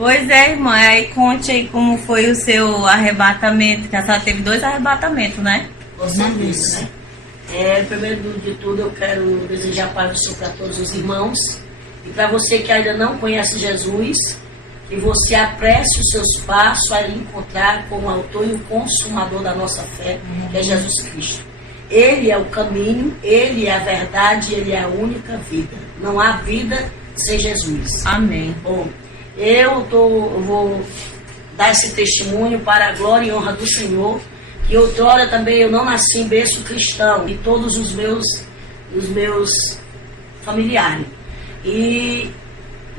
Pois é, irmã, aí conte aí como foi o seu arrebatamento, que a senhora teve 2 arrebatamentos, né? Com certeza, né? Primeiro de tudo, eu quero desejar a paz do Senhor para todos os irmãos. E para você que ainda não conhece Jesus, que você apresse os seus passos a encontrar com o autor e o consumador da nossa fé, que é Jesus Cristo. Ele é o caminho, Ele é a verdade, Ele é a única vida. Não há vida sem Jesus. Amém. Bom, eu vou dar esse testemunho para a glória e honra do Senhor, que outrora também eu não nasci em berço cristão, e todos os meus familiares. E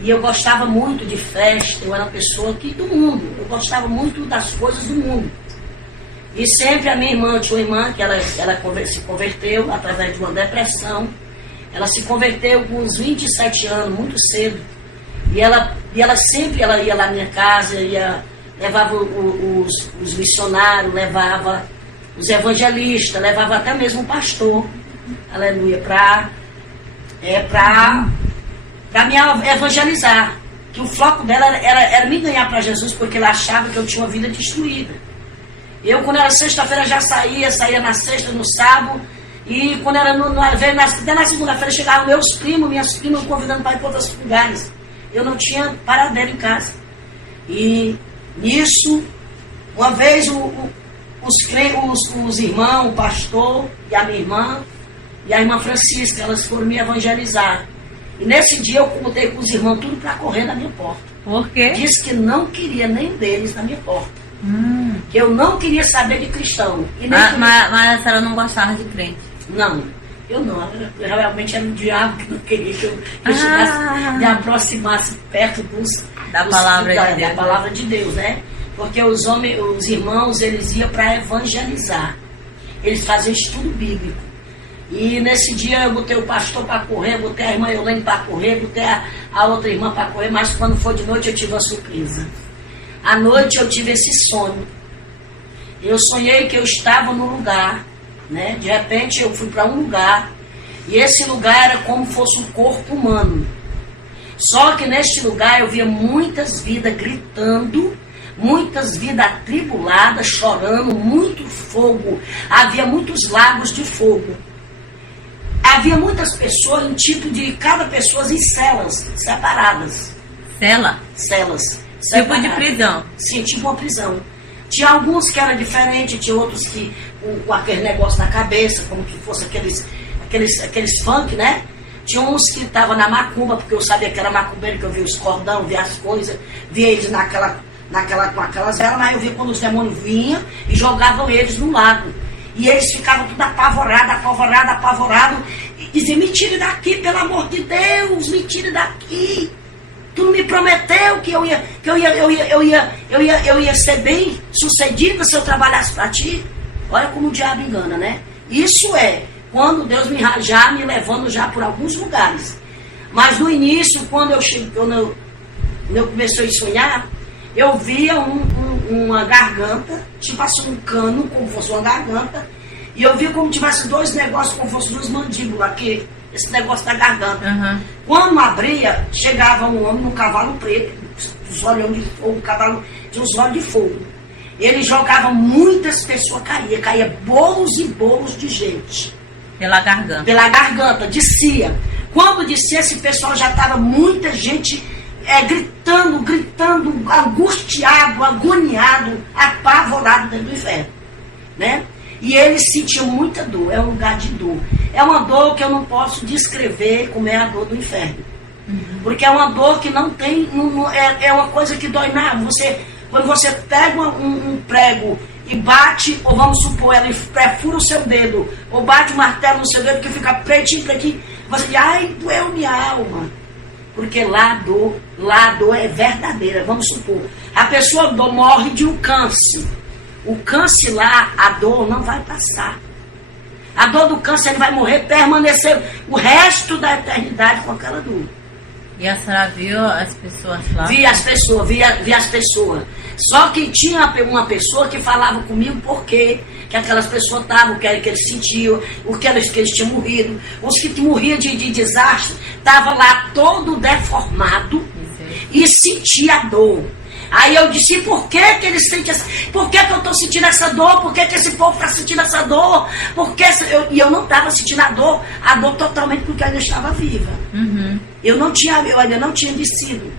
eu gostava muito de festa, eu era uma pessoa do mundo, eu gostava muito das coisas do mundo. E sempre a minha irmã, eu tinha uma irmã que ela se converteu através de uma depressão. Ela se converteu com uns 27 anos, muito cedo. E ela sempre ia lá na minha casa, levava os missionários, levava os evangelistas, levava até mesmo o pastor, aleluia, para me evangelizar. Que o foco dela era me ganhar para Jesus, porque ela achava que eu tinha uma vida destruída. Eu, quando era sexta-feira, já saía na sexta, no sábado, e quando era até na segunda-feira, chegavam minhas primas convidando para ir para outros lugares. Eu não tinha paradero em casa. E nisso, uma vez os irmãos, o pastor e a minha irmã, e a irmã Francisca, elas foram me evangelizar. E nesse dia eu contei com os irmãos tudo para correr na minha porta. Por quê? Disse que não queria nem deles na minha porta. Que eu não queria saber de cristão. E nem mas a senhora não gostava de crente? Não, eu não. Eu realmente era um diabo que não queria que eu chegasse, me aproximasse perto da palavra de Deus, né? Porque os irmãos, eles iam para evangelizar. Eles faziam estudo bíblico. E nesse dia eu botei o pastor para correr, botei a irmã Eulene para correr, botei a outra irmã para correr, mas quando foi de noite eu tive uma surpresa. À noite eu tive esse sonho. Eu sonhei que eu estava num lugar, né? De repente eu fui para um lugar, e esse lugar era como fosse um corpo humano. Só que neste lugar eu via muitas vidas gritando, muitas vidas atribuladas, chorando, muito fogo. Havia muitos lagos de fogo. Havia muitas pessoas, um tipo de cada pessoa em celas separadas. Celas. Tipo de prisão. Sim, tipo uma prisão. Tinha alguns que eram diferentes, tinha outros que com aquele negócio na cabeça, como que fosse aqueles funk, né? Tinha uns que estavam na macumba, porque eu sabia que era macumbeiro, que eu via os cordão, via as coisas, via eles com aquelas velas, mas eu via quando os demônios vinham e jogavam eles no lago. E eles ficavam tudo apavorado, e diziam, me tire daqui, pelo amor de Deus, me tire daqui. Tu me prometeu que eu ia ser bem sucedida se eu trabalhasse para ti. Olha como o diabo engana, né? Isso é quando Deus me levando já por alguns lugares. Mas no início, quando eu comecei a sonhar, eu via uma garganta, tipo assim um cano, como fosse uma garganta, e eu via como tivesse 2 negócios, como fosse 2 mandíbulas aqui. Esse negócio da garganta. Quando abria, chegava um homem num cavalo preto, os olhos de fogo, o cavalo tinha os olhos de fogo. Ele jogava, muitas pessoas caía bolos e bolos de gente. Pela garganta. Pela garganta, descia. Quando descia, esse pessoal já estava muita gente gritando, angustiado, agoniado, apavorado dentro do inferno, né? E eles sentiam muita dor, é um lugar de dor. É uma dor que eu não posso descrever como é a dor do inferno. Porque é uma dor que não tem, é uma coisa que dói nada. Quando você pega um prego e bate, ou vamos supor, ela perfura o seu dedo, ou bate um martelo no seu dedo que fica pretinho, você diz, ai, doeu minha alma. Porque lá a dor é verdadeira. Vamos supor, a pessoa morre de um câncer. O câncer lá, a dor não vai passar. A dor do câncer, ele vai morrer, permanecer o resto da eternidade com aquela dor. E a senhora viu as pessoas lá? Vi as pessoas. Só que tinha uma pessoa que falava comigo por que aquelas pessoas estavam, o que eles sentiam, o que eles tinham morrido. Os que morriam de desastre estavam lá todo deformado. e senti a dor. Aí eu disse, por que que ele sente essa... Por que que eu estou sentindo essa dor? Por que que esse povo está sentindo essa dor? E eu não estava sentindo a dor totalmente porque eu ainda estava viva. Eu ainda não tinha descido.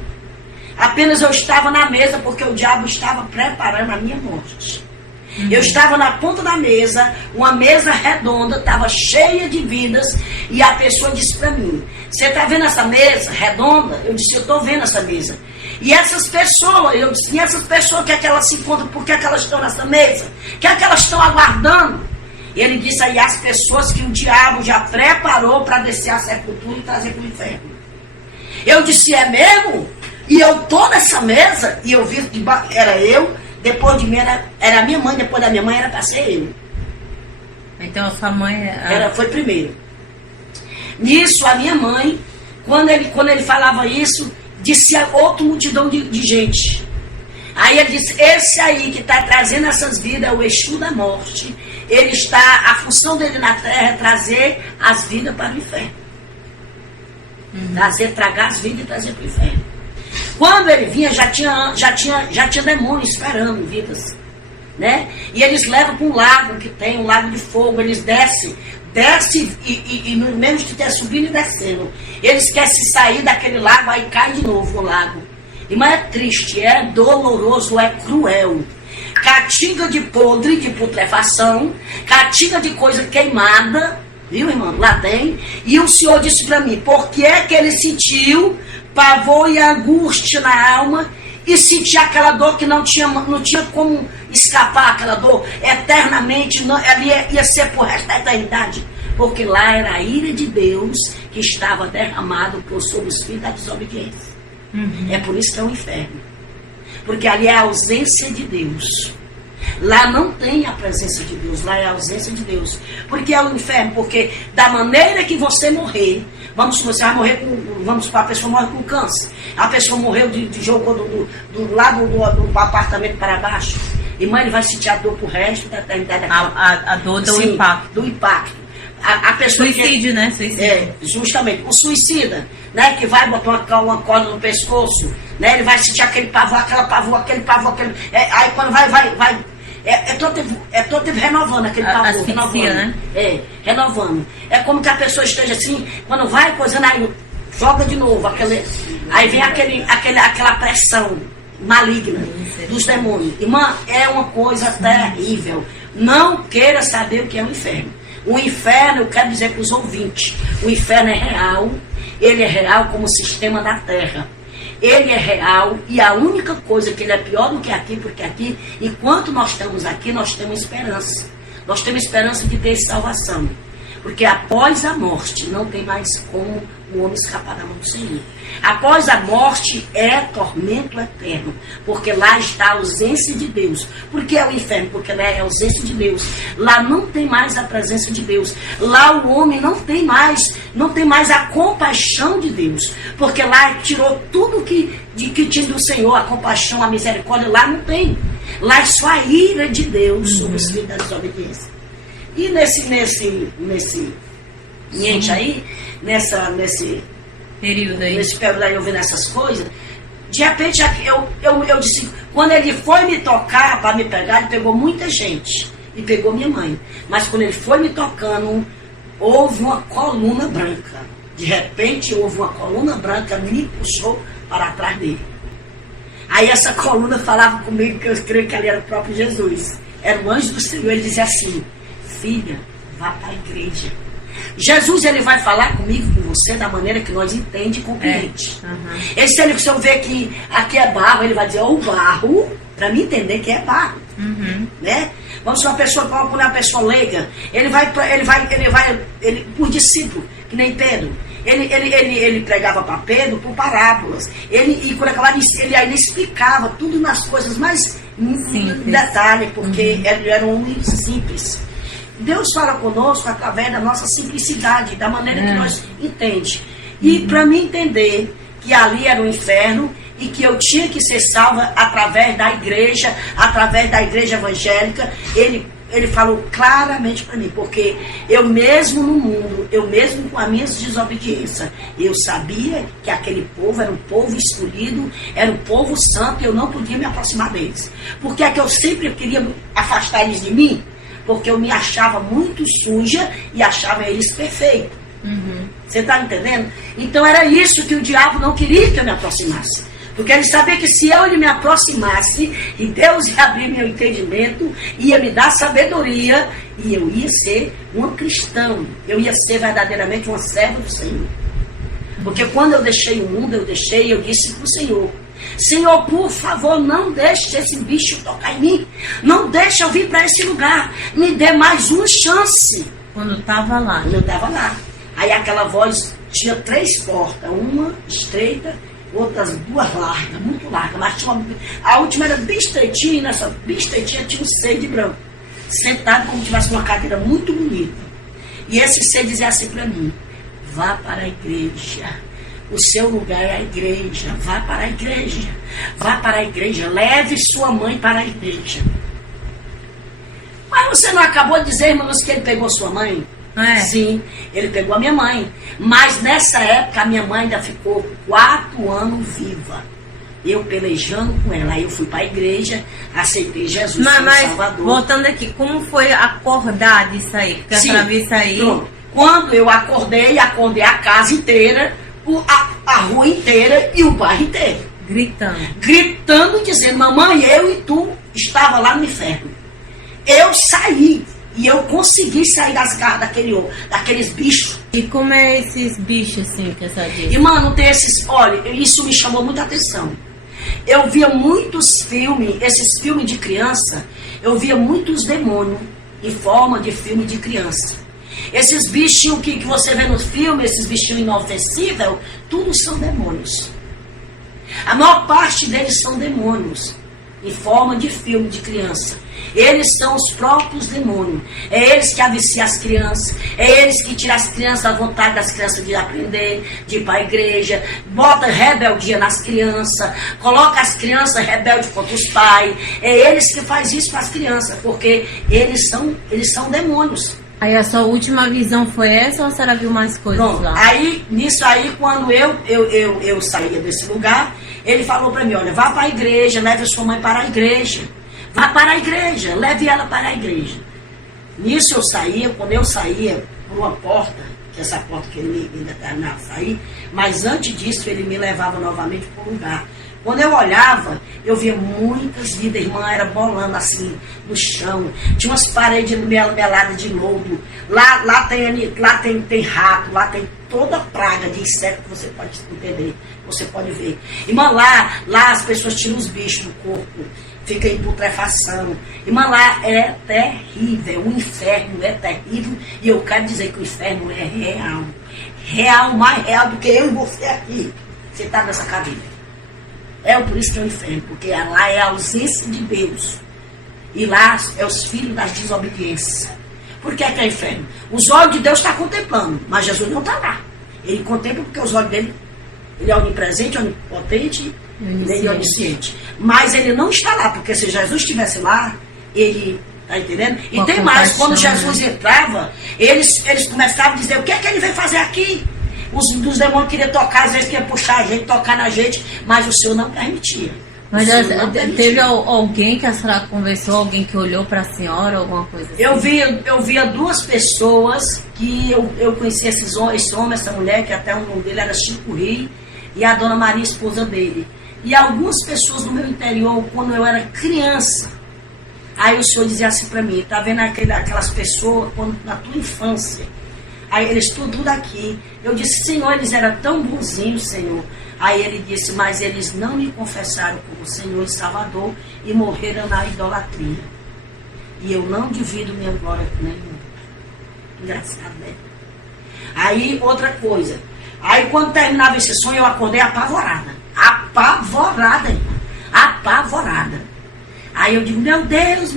Apenas eu estava na mesa porque o diabo estava preparando a minha morte. Eu estava na ponta da mesa, uma mesa redonda, estava cheia de vidas, e a pessoa disse para mim, você está vendo essa mesa redonda? Eu disse, eu estou vendo essa mesa. E essas pessoas, eu disse, e essas pessoas, o que é que elas se encontram? Por que é que elas estão nessa mesa? O que é que elas estão aguardando? E ele disse aí, as pessoas que o diabo já preparou para descer a sepultura e trazer para o inferno. Eu disse, é mesmo? E eu estou nessa mesa, e eu vi que era eu, depois de mim era a minha mãe, depois da minha mãe era para ser eu. Então a sua mãe... Foi primeiro. Nisso, a minha mãe, quando ele falava isso, disse outra multidão de gente. Aí ele disse, esse aí que está trazendo essas vidas é o Exu da morte. A função dele na terra é trazer as vidas para o inferno. Tragar as vidas e trazer para o inferno. Quando ele vinha, já tinha demônios esperando vidas. Né? E eles levam para um lago que tem, um lago de fogo, eles descem e no mesmo que estiver subindo e descendo. Eles querem se sair daquele lago, aí cai de novo no lago. Mas é triste, é doloroso, é cruel. Catinga de podre, de putrefação, catinga de coisa queimada, viu, irmão? Lá tem. E o Senhor disse para mim, por que é que ele sentiu pavor e angústia na alma e sentia aquela dor que não tinha como escapar aquela dor eternamente, ela ia ser por resto da eternidade, porque lá era a ira de Deus que estava derramado sobre os filhos da desobediência. É por isso que é o inferno, porque ali é a ausência de Deus. Lá não tem a presença de Deus, lá é a ausência de Deus. Porque é o inferno, porque da maneira que você morrer, você vai morrer vamos supor, a pessoa morre com câncer. A pessoa morreu jogou do lado do apartamento para baixo. Irmã, ele vai sentir a dor pro resto da eternidade. A dor do impacto. Do impacto. A pessoa suicídio, né? Suicídio. Justamente. O suicida, né? Que vai botar uma corda no pescoço, né? Ele vai sentir aquele pavor, aí quando vai. É todo tempo renovando aquele pavor. Asfixia, renovando. Né? Renovando. É como que a pessoa esteja assim, quando vai coisando, aí joga de novo. Aí vem aquela pressão maligna dos demônios. Irmã, é uma coisa terrível. Não queira saber o que é o inferno. O inferno, eu quero dizer para os ouvintes, o inferno é real, ele é real como o sistema da terra. Ele é real e a única coisa que ele é pior do que aqui, porque aqui, enquanto nós estamos aqui, nós temos esperança. Nós temos esperança de ter salvação. Porque após a morte, não tem mais como o homem escapar da mão do Senhor. Após a morte é tormento eterno, porque lá está a ausência de Deus. Por que é o inferno? Porque lá é a ausência de Deus. Lá não tem mais a presença de Deus. Lá o homem não tem mais a compaixão de Deus, porque lá tirou tudo que tinha do Senhor, a compaixão, a misericórdia. Lá não tem. Lá é só a ira de Deus sobre os filhos da desobediência. E nesse aí, nesse período aí, eu vendo essas coisas, de repente eu disse, quando ele foi me tocar para me pegar, ele pegou muita gente e pegou minha mãe, mas quando ele foi me tocando, houve uma coluna branca. De repente houve uma coluna branca, me puxou para trás dele. Aí essa coluna falava comigo, que eu creio que ali era o próprio Jesus, era o anjo do Senhor. Ele dizia assim, filha, vá para a igreja. Jesus, ele vai falar comigo, com você, da maneira que nós entende e compreende. Se ele vê que aqui é barro, ele vai dizer, o barro, para mim entender que é barro. Né? Vamos ser uma pessoa leiga, ele por discípulo, que nem Pedro. Ele pregava para Pedro por parábolas. E quando acabava, ele explicava tudo nas coisas mais detalhe, porque ele era um homem simples. Deus fala conosco através da nossa simplicidade, da maneira que nós entendemos. E para mim entender que ali era o inferno e que eu tinha que ser salva através da igreja evangélica, ele falou claramente para mim, porque eu mesmo no mundo, eu mesmo com as minhas desobediências, eu sabia que aquele povo era um povo escolhido, era um povo santo, e eu não podia me aproximar deles. Porque é que eu sempre queria afastar eles de mim? Porque eu me achava muito suja e achava eles perfeitos. Você está entendendo? Então era isso que o diabo não queria que eu me aproximasse. Porque ele sabia que se ele me aproximasse, e Deus ia abrir meu entendimento, ia me dar sabedoria, e eu ia ser uma cristã, eu ia ser verdadeiramente uma serva do Senhor. Porque quando eu deixei o mundo, eu disse para o Senhor, Senhor, por favor, não deixe esse bicho tocar em mim, não deixe eu vir para esse lugar, me dê mais uma chance. Quando estava lá. Quando eu estava lá. Aí aquela voz tinha 3 portas, uma estreita, outras 2 largas, muito largas, mas tinha a última era bem estreitinha, e nessa bem estreitinha tinha um ser de branco, sentado como se tivesse uma cadeira muito bonita. E esse ser dizia assim para mim, vá para a igreja, o seu lugar é a igreja, vá para a igreja, vá para a igreja, leve sua mãe para a igreja. Mas você não acabou de dizer, irmãos, que ele pegou sua mãe? É. Sim, ele pegou a minha mãe. Mas nessa época a minha mãe ainda ficou 4 anos viva. Eu pelejando com ela. Aí eu fui para a igreja, aceitei Jesus como Salvador. Voltando aqui, como foi acordar disso aí? Porque a senhora viu isso aí. Pronto. Quando eu acordei a casa inteira, a rua inteira e o bairro inteiro. Gritando, dizendo, mamãe, eu e tu estava lá no inferno. Eu saí. E eu consegui sair das garras daqueles bichos. E como é esses bichos assim que essa diz? E mano, tem esses. Olha, isso me chamou muita atenção. Eu via muitos filmes, esses filmes de criança, eu via muitos demônios em forma de filme de criança. Esses bichinhos que você vê nos filmes, esses bichinhos inofensíveis, tudo são demônios. A maior parte deles são demônios, em forma de filme de criança. Eles são os próprios demônios. É eles que aviciam as crianças. É eles que tiram as crianças da vontade das crianças de aprender, de ir para a igreja. Bota rebeldia nas crianças. Coloca as crianças rebeldes contra os pais. É eles que fazem isso com as crianças. Porque eles são demônios. Aí a sua última visão foi essa ou a senhora viu mais coisas? Pronto. Lá? Aí, nisso aí, quando eu saía desse lugar, ele falou para mim, olha, vá para a igreja, leve a sua mãe para a igreja. Vá para a igreja, leve ela para a igreja. Nisso eu saía, quando eu saía por uma porta, que essa porta que ele me determinava sair, mas antes disso ele me levava novamente para um lugar. Quando eu olhava, eu via muitas vidas, irmã, era bolando assim no chão, tinha umas paredes meladas de lodo, lá tem rato, lá tem toda praga de inseto que você pode entender, você pode ver. Irmã, lá as pessoas tiram os bichos do corpo, fica em putrefação. Irmã, lá é terrível, o inferno é terrível, e eu quero dizer que o inferno é real. Real, mais real do que eu e você aqui, sentado nessa cadeira. É por isso que é o inferno, porque lá é a ausência de Deus. E lá é os filhos das desobediências. Por que é o inferno? Os olhos de Deus estão contemplando, mas Jesus não está lá. Ele contempla porque os olhos dele, ele é onipresente, onipotente, e onisciente. Mas ele não está lá, porque se Jesus estivesse lá, ele... Está entendendo? E tem mais, quando Jesus entrava, eles começavam a dizer, o que é que ele veio fazer aqui? Os demônios queriam tocar, às vezes queriam puxar a gente, tocar na gente, mas o Senhor não permitia. Mas teve alguém que a senhora conversou, alguém que olhou para a senhora, alguma coisa assim? Eu via 2 pessoas que eu conhecia esse homem, essa mulher, que até o nome dele era Chico Rio, e a dona Maria, esposa dele. E algumas pessoas do meu interior, quando eu era criança, aí o Senhor dizia assim para mim, tá vendo aquelas pessoas na tua infância? Aí eles tudo aqui. Eu disse, Senhor, eles eram tão bonzinhos, Senhor. Aí ele disse, mas eles não me confessaram como Senhor e Salvador e morreram na idolatria. E eu não divido minha glória com nenhum. Engraçado, né? Aí, outra coisa. Aí, quando terminava esse sonho, eu acordei apavorada. Apavorada, irmã. Apavorada. Aí eu digo, meu Deus,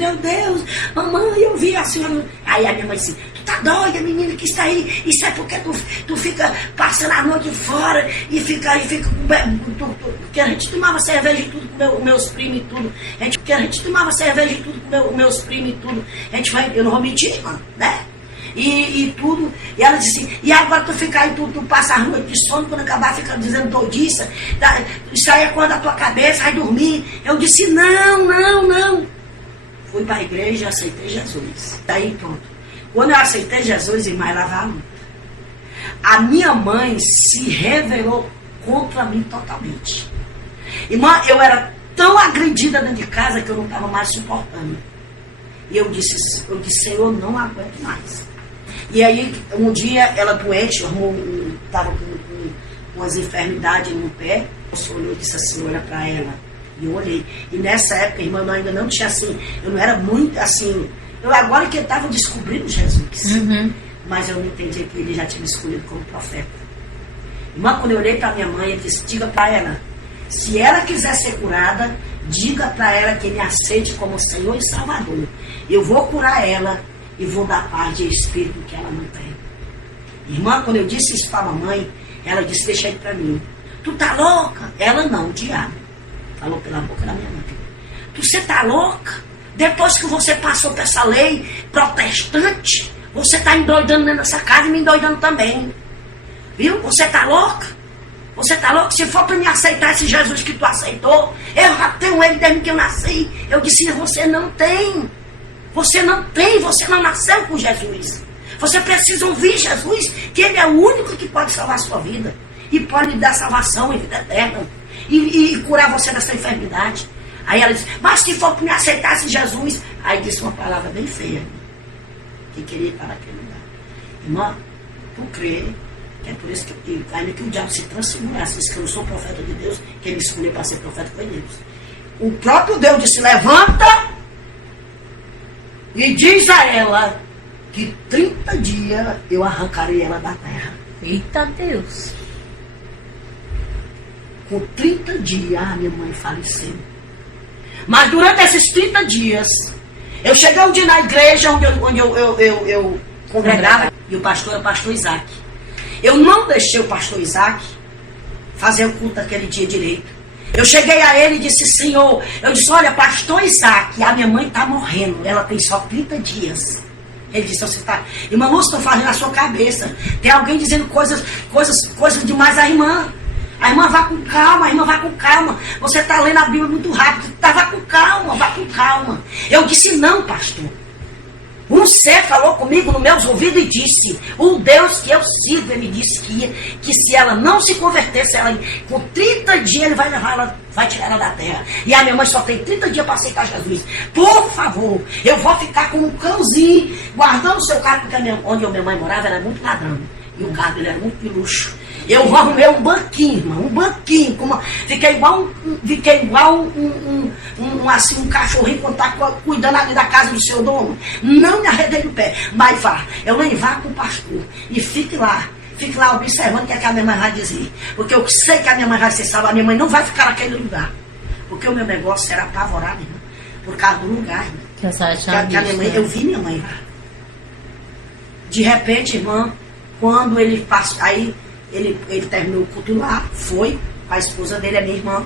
mamãe, eu vi a senhora. Aí a minha mãe disse, tu tá tá doida, menina, que isso é porque tu fica passando a noite fora e fica porque a gente tomava cerveja e tudo com meus primos e tudo. Porque a gente tomava cerveja e tudo com meus primos e tudo. Eu não vou mentir, mano, né? E tudo. E ela disse assim, e agora tu fica aí, tu passa a noite de sono, quando acabar fica dizendo doidiça, isso aí é quando a tua cabeça vai dormir. Eu disse, não. Fui para a igreja e aceitei Jesus. Daí pronto. Quando eu aceitei Jesus, irmã, ela vai. A minha mãe se revelou contra mim totalmente. Irmã, eu era tão agredida dentro de casa que eu não estava mais suportando. E eu disse, Senhor, não aguento mais. E aí, um dia, ela doente, estava com umas enfermidades no pé. Eu olhei e disse assim, olha para ela. E eu olhei. E nessa época, irmã, eu ainda não tinha assim, eu não era muito assim. Eu agora que eu estava descobrindo Jesus. Uhum. Mas eu não entendi que ele já tinha me escolhido como profeta. Irmã, quando eu olhei para minha mãe, eu disse, diga para ela, se ela quiser ser curada, diga para ela que me aceite como Senhor e Salvador. Eu vou curar ela e vou dar paz de espírito que ela não tem. Irmã, quando eu disse isso para a mamãe, ela disse, deixa aí para mim. Tu tá louca? Ela não, o diabo. Falou pela boca da minha mãe. Você tá louca? Depois que você passou por essa lei protestante, você tá endoidando dentro dessa casa e me endoidando também. Viu? Você tá louca? Você tá louco? Se for para me aceitar esse Jesus que tu aceitou, eu já tenho ele desde que eu nasci. Eu disse, você não tem. Você não tem, você não nasceu com Jesus. Você precisa ouvir Jesus, que ele é o único que pode salvar a sua vida. E pode lhe dar salvação e vida eterna. E curar você dessa enfermidade. Aí ela disse, mas se for para me aceitar esse Jesus. Aí disse uma palavra bem feia. Que queria ir para aquele lugar. Irmã, tu crê. É por isso que ainda que o diabo se transfigurasse, disse que eu não sou profeta de Deus, quem me escolheu para ser profeta foi Deus. O próprio Deus disse, levanta e diz a ela que 30 dias eu arrancarei ela da terra. Eita Deus. Com 30 dias a minha mãe faleceu. Mas durante esses 30 dias, eu cheguei um dia na igreja onde eu congregava, e o pastor era o pastor Isaac. Eu não deixei o pastor Isaac fazer o culto daquele dia direito. Eu cheguei a ele e disse, Senhor, eu disse, olha, pastor Isaac, a minha mãe está morrendo, ela tem só 30 dias. Ele disse, você está... Irmã Lúcia, estou falando na sua cabeça. Tem alguém dizendo coisas demais à irmã. A irmã vá com calma, a irmã vá com calma. Você está lendo a Bíblia muito rápido. Tá, vá com calma, vá com calma. Eu disse, não, pastor. Um ser falou comigo nos meus ouvidos e disse, o Deus que eu sigo, ele disse que se ela não se convertesse, ela, com 30 dias ele vai levar ela, vai tirar ela da terra. E a minha mãe só tem 30 dias para aceitar Jesus. Por favor, eu vou ficar como um cãozinho, guardando o seu carro, porque onde a minha mãe morava era muito ladrão. E o carro dele era muito de luxo. Eu arrumei um banquinho, irmão, um banquinho. Fiquei igual um cachorrinho quando está cuidando ali da casa do seu dono. Não me arredei do pé, mas vá. Eu nem vá com o pastor. E fique lá observando o que a minha mãe vai dizer. Porque eu sei que a minha mãe vai ser salva. A minha mãe não vai ficar naquele lugar. Porque o meu negócio era apavorado, irmão, por causa do lugar, irmão. Que a minha mãe, eu vi minha mãe lá. De repente, irmã, quando ele passou, aí ele terminou o culto lá, foi com a esposa dele, a minha irmã.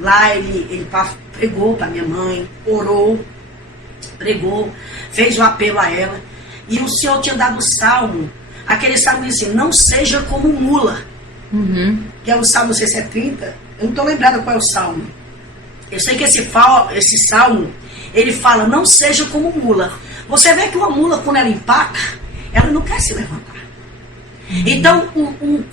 Lá ele pregou para minha mãe, orou, pregou, fez o apelo a ela. E o Senhor tinha dado o salmo, aquele salmo assim, não seja como mula. Uhum. Que é o salmo 630. Eu não estou lembrada qual é o salmo. Eu sei que esse salmo, ele fala, não seja como mula. Você vê que uma mula, quando ela empaca, ela não quer se levantar. Então,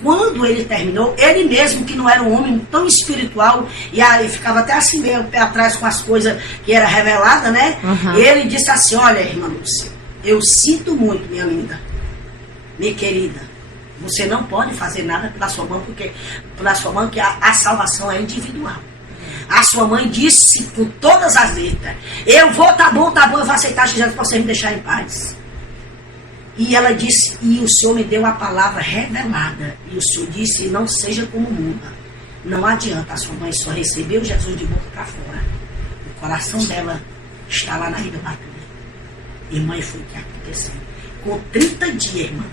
quando ele terminou, ele mesmo, que não era um homem tão espiritual, e aí ficava até assim meio pé atrás com as coisas que era revelada, né? Uhum. Ele disse assim, olha, irmã Lúcia, eu sinto muito, minha linda, minha querida, você não pode fazer nada pela sua mãe, porque pela sua mãe que a salvação é individual. A sua mãe disse com todas as letras, eu vou, tá bom, eu vou aceitar Jesus para você me deixar em paz. E ela disse, e o Senhor me deu a palavra revelada. E o Senhor disse, não seja como mula. Não adianta, a sua mãe só recebeu Jesus de boca para fora. O coração dela está lá na idolatria. Irmã, foi o que aconteceu. Com 30 dias, irmã.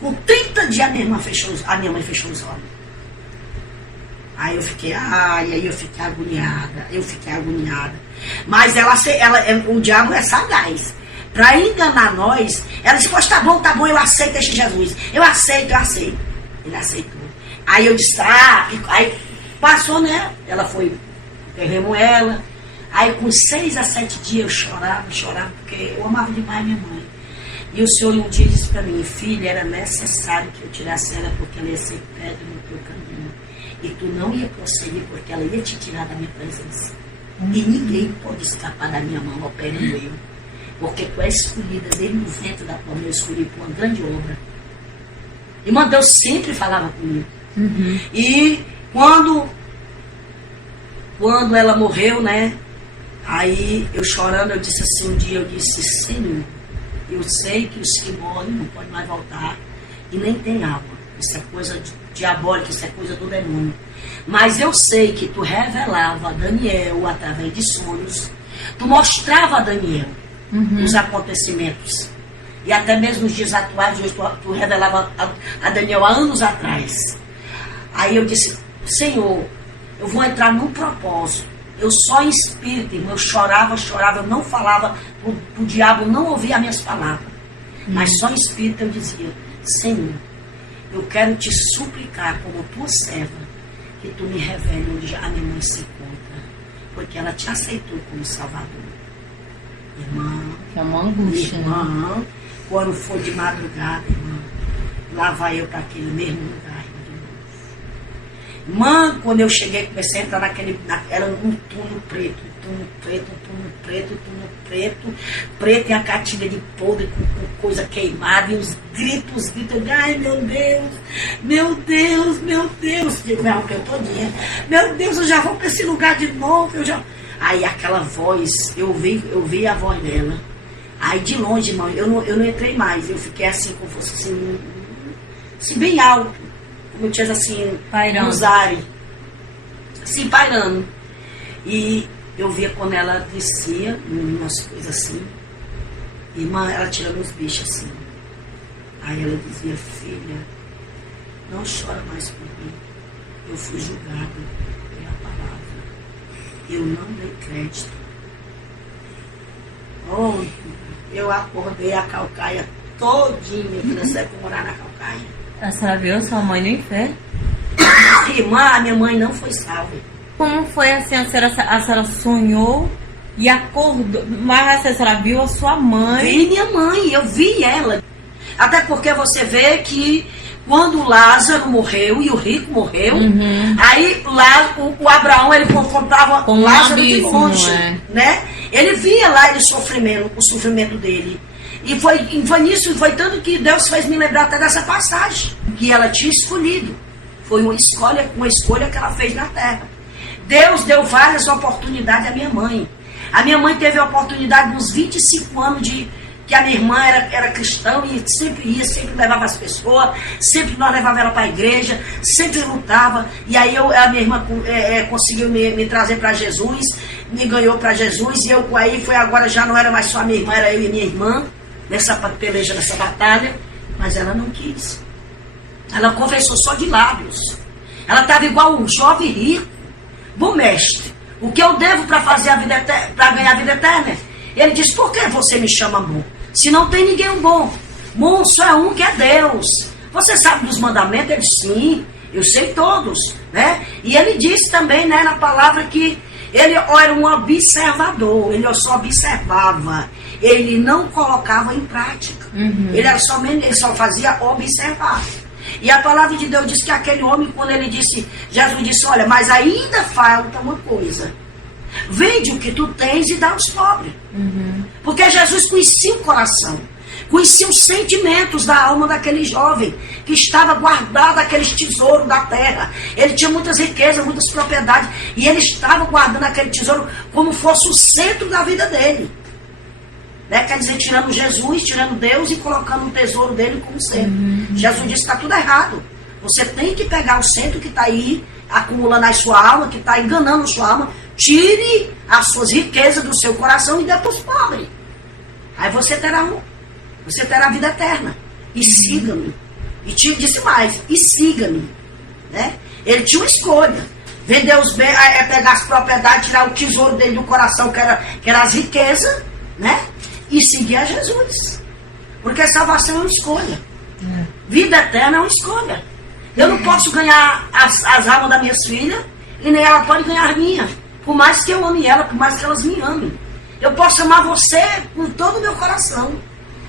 Com 30 dias a minha mãe fechou os olhos. Aí eu fiquei agoniada. Mas o diabo é sagaz. Para enganar nós, ela disse, pois tá bom, eu aceito este Jesus. Eu aceito. Ele aceitou. Aí eu disse, aí passou, né? Ela foi, pegamos ela. Aí com 6 a 7 dias eu chorava, porque eu amava demais minha mãe. E o Senhor um dia disse para mim, filha, era necessário que eu tirasse ela, porque ela ia ser pedra no teu caminho. E tu não ia prosseguir, porque ela ia te tirar da minha presença. E ninguém pode escapar da minha mão, operando eu. Porque tu és escolhida desde o ventre da tua mãe, eu escolhi por uma grande obra. Irmã, Deus sempre falava comigo. Uhum. E quando ela morreu, né? Aí eu chorando, eu disse assim, um dia eu disse, Senhor, eu sei que os que morrem não podem mais voltar e nem tem alma. Isso é coisa diabólica, isso é coisa do demônio. Mas eu sei que tu revelava a Daniel através de sonhos, tu mostrava a Daniel os acontecimentos. E até mesmo nos dias atuais, hoje tu revelava a Daniel há anos atrás. Aí eu disse, Senhor, eu vou entrar num propósito. Eu só em espírito, irmão, eu chorava, eu não falava, o diabo não ouvia as minhas palavras. Mas só em espírito eu dizia, Senhor, eu quero te suplicar como tua serva, que tu me revele onde a minha mãe se encontra, porque ela te aceitou como Salvador. Irmã, é uma angústia, irmã, quando for de madrugada, irmã, lá vai eu para aquele mesmo lugar. Irmã, quando eu cheguei, comecei a entrar era um túnel preto, preto e a catinga de podre com coisa queimada e os gritos, ai meu Deus, digo, não, que eu tô dia, meu Deus, eu já vou para esse lugar de novo, Aí aquela voz, eu vi a voz dela, aí de longe, irmão, eu não entrei mais, eu fiquei assim, como fosse assim bem alto, como eu tinha assim, nos ares, assim, pairando. E eu via quando ela descia, umas coisas assim, irmã, ela tirando os bichos assim. Aí ela dizia, filha, não chora mais por mim, eu fui julgada pela palavra, eu não dei crédito. Oh, eu acordei a calcaia todinha, que nós fomos morar na calcaia. A senhora viu sua mãe no inferno? Irmã, a minha mãe não foi salva. Como foi assim? A senhora sonhou e acordou, mas a senhora viu a sua mãe? Vi minha mãe, eu vi ela. Até porque você vê que quando o Lázaro morreu e o rico morreu, aí lá o Abraão, ele comprava com Lázaro abismo, de longe, né? Ele via lá o sofrimento dele. E foi tanto que Deus fez me lembrar até dessa passagem, que ela tinha escolhido. Foi uma escolha que ela fez na terra. Deus deu várias oportunidades à minha mãe. A minha mãe teve a oportunidade nos 25 anos que a minha irmã era cristã e sempre levava as pessoas, sempre nós levava ela para a igreja, sempre lutava. E aí a minha irmã conseguiu me trazer para Jesus, me ganhou para Jesus, e agora já não era mais só a minha irmã, era eu e minha irmã, nessa peleja, nessa batalha, mas ela não quis. Ela confessou só de lábios. Ela estava igual um jovem rico. Bom mestre, o que eu devo para ganhar a vida eterna? Ele disse, por que você me chama bom? Se não tem ninguém bom. Bom só é um, que é Deus. Você sabe dos mandamentos? Ele disse, sim, eu sei todos, né? E ele disse também, né, na palavra, que ele era um observador, ele só observava, ele não colocava em prática. Ele só fazia observar. E a palavra de Deus diz que aquele homem, quando Jesus disse, olha, mas ainda falta uma coisa. Vende o que tu tens e dá aos pobres. Porque Jesus conhecia o coração, conhecia os sentimentos da alma daquele jovem que estava guardado aqueles tesouros da terra. Ele tinha muitas riquezas, muitas propriedades, e ele estava guardando aquele tesouro como fosse o centro da vida dele. Né? Quer dizer, tirando Jesus, tirando Deus e colocando o tesouro dele como centro. Jesus disse que está tudo errado. Você tem que pegar o centro que está aí, acumulando a sua alma, que está enganando a sua alma. Tire as suas riquezas do seu coração e dê para os pobres. Aí você terá você terá vida eterna. E siga-me. E disse mais, e siga-me. Né? Ele tinha uma escolha. Vender os bens, pegar as propriedades, tirar o tesouro dele do coração, que era as riquezas, né? E seguir a Jesus. Porque salvação é uma escolha. Vida eterna é uma escolha. Eu não posso ganhar as almas das minhas filhas, e nem ela pode ganhar a minha. Por mais que eu ame ela, por mais que elas me amem. Eu posso amar você com todo o meu coração.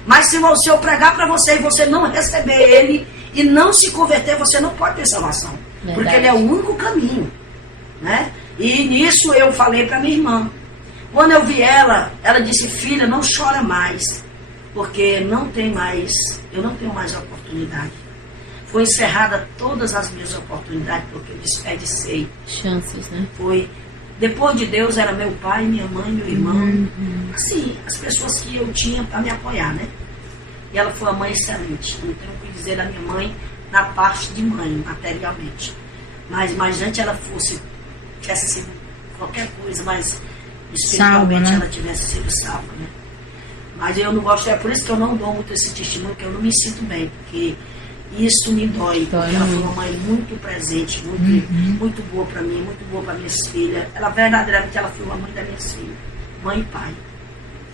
Mas se eu pregar para você e você não receber ele e não se converter, você não pode ter salvação. Verdade. Porque ele é o único caminho. Né? E nisso eu falei para minha irmã. Quando eu vi ela disse, filha, não chora mais, porque eu não tenho mais oportunidade. Foi encerrada todas as minhas oportunidades, porque eu desperdicei. Chances, né? Foi. Depois de Deus era meu pai, minha mãe, meu irmão. Assim, as pessoas que eu tinha para me apoiar, né? E ela foi uma mãe excelente. Não tenho o que dizer da minha mãe na parte de mãe, materialmente. Mas antes ela tivesse sido qualquer coisa, mas espiritualmente salva, né? Ela tivesse sido salva, né? Mas eu não gosto, é por isso que eu não dou muito esse testemunho, que eu não me sinto bem, porque isso me dói, porque ela foi uma mãe muito presente, muito boa para mim, muito boa para minhas filhas. Ela verdadeiramente ela foi uma mãe das minhas filhas, mãe e pai.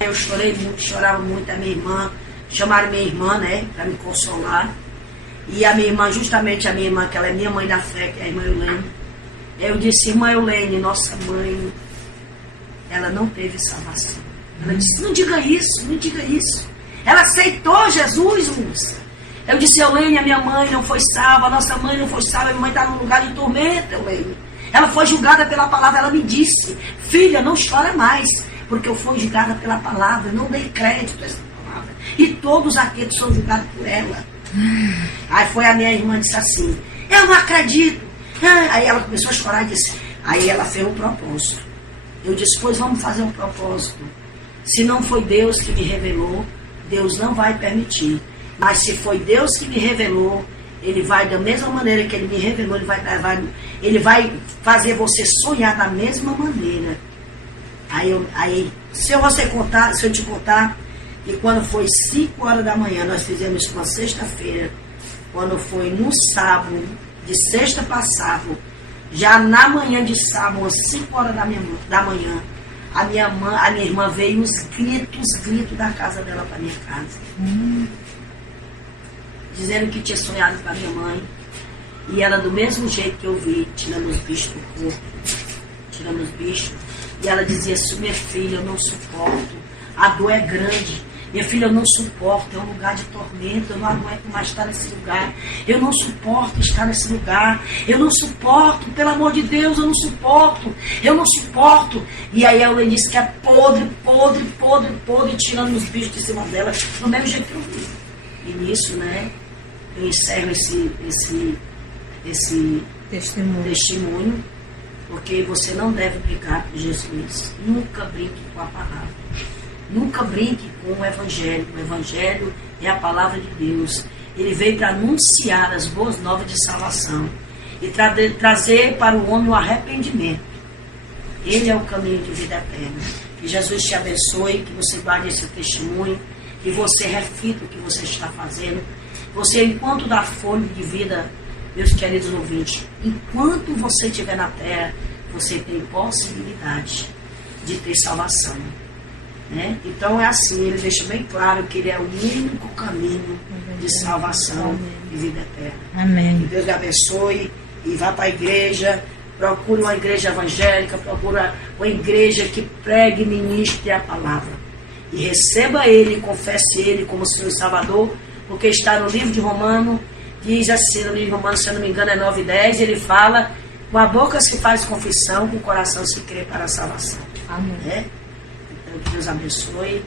Eu chorei muito, chorava muito. A minha irmã, chamaram minha irmã, né, para me consolar. E a minha irmã, justamente a minha irmã, que ela é minha mãe da fé, que é a irmã Eulene. Eu disse, irmã Eulene, nossa mãe, ela não teve salvação. Ela disse, não diga isso, não diga isso. Ela aceitou Jesus, moça. Eu disse, Eulene, a minha mãe não foi salva, a nossa mãe não foi salva, a minha mãe está num lugar de tormento, Eulene. Ela foi julgada pela palavra, ela me disse, filha, não chora mais, porque eu fui julgada pela palavra, eu não dei crédito a essa palavra. E todos aqueles são julgados por ela. Aí foi a minha irmã, disse assim, eu não acredito. Aí ela começou a chorar e disse, aí ela fez um propósito. Eu disse, pois vamos fazer um propósito. Se não foi Deus que me revelou, Deus não vai permitir. Mas se foi Deus que me revelou, Ele vai, da mesma maneira que Ele me revelou, Ele vai fazer você sonhar da mesma maneira. Aí se eu te contar, que quando foi 5 horas da manhã, nós fizemos isso uma sexta-feira, quando foi no sábado, de sexta para sábado, já na manhã de sábado, às 5 horas da manhã, a minha irmã veio os gritos da casa dela para minha casa. Dizendo que tinha sonhado com a minha mãe. E ela, do mesmo jeito que eu vi, tirando os bichos do corpo, tirando os bichos. E ela dizia assim, minha filha, eu não suporto, a dor é grande. Minha filha, eu não suporto, é um lugar de tormento, eu não aguento mais estar nesse lugar. Eu não suporto estar nesse lugar. Eu não suporto, pelo amor de Deus, eu não suporto. Eu não suporto. E aí ela disse que é podre, tirando os bichos de cima dela, do mesmo jeito que eu vi. E nisso, né, eu encerro esse testemunho, porque você não deve brincar com Jesus. Nunca brinque com a palavra. Nunca brinque com o Evangelho. O Evangelho é a palavra de Deus. Ele veio para anunciar as boas novas de salvação e trazer para o homem o arrependimento. Ele é o caminho de vida eterna. Que Jesus te abençoe, que você guarde esse testemunho, que você reflita o que você está fazendo. Você, enquanto dá fôlego de vida, meus queridos ouvintes, enquanto você estiver na terra, você tem possibilidade de ter salvação. Né? Então é assim, ele deixa bem claro que ele é o único caminho de salvação e vida eterna. Amém. Que Deus lhe abençoe e vá para a igreja, procure uma igreja evangélica, procure uma igreja que pregue e ministre a palavra. E receba ele, confesse ele como Senhor e Salvador, porque está no livro de Romanos, diz assim, no livro de Romanos, se eu não me engano é 9:10, ele fala, com a boca se faz confissão, com o coração se crê para a salvação. Amém. Né? Então, que Deus abençoe.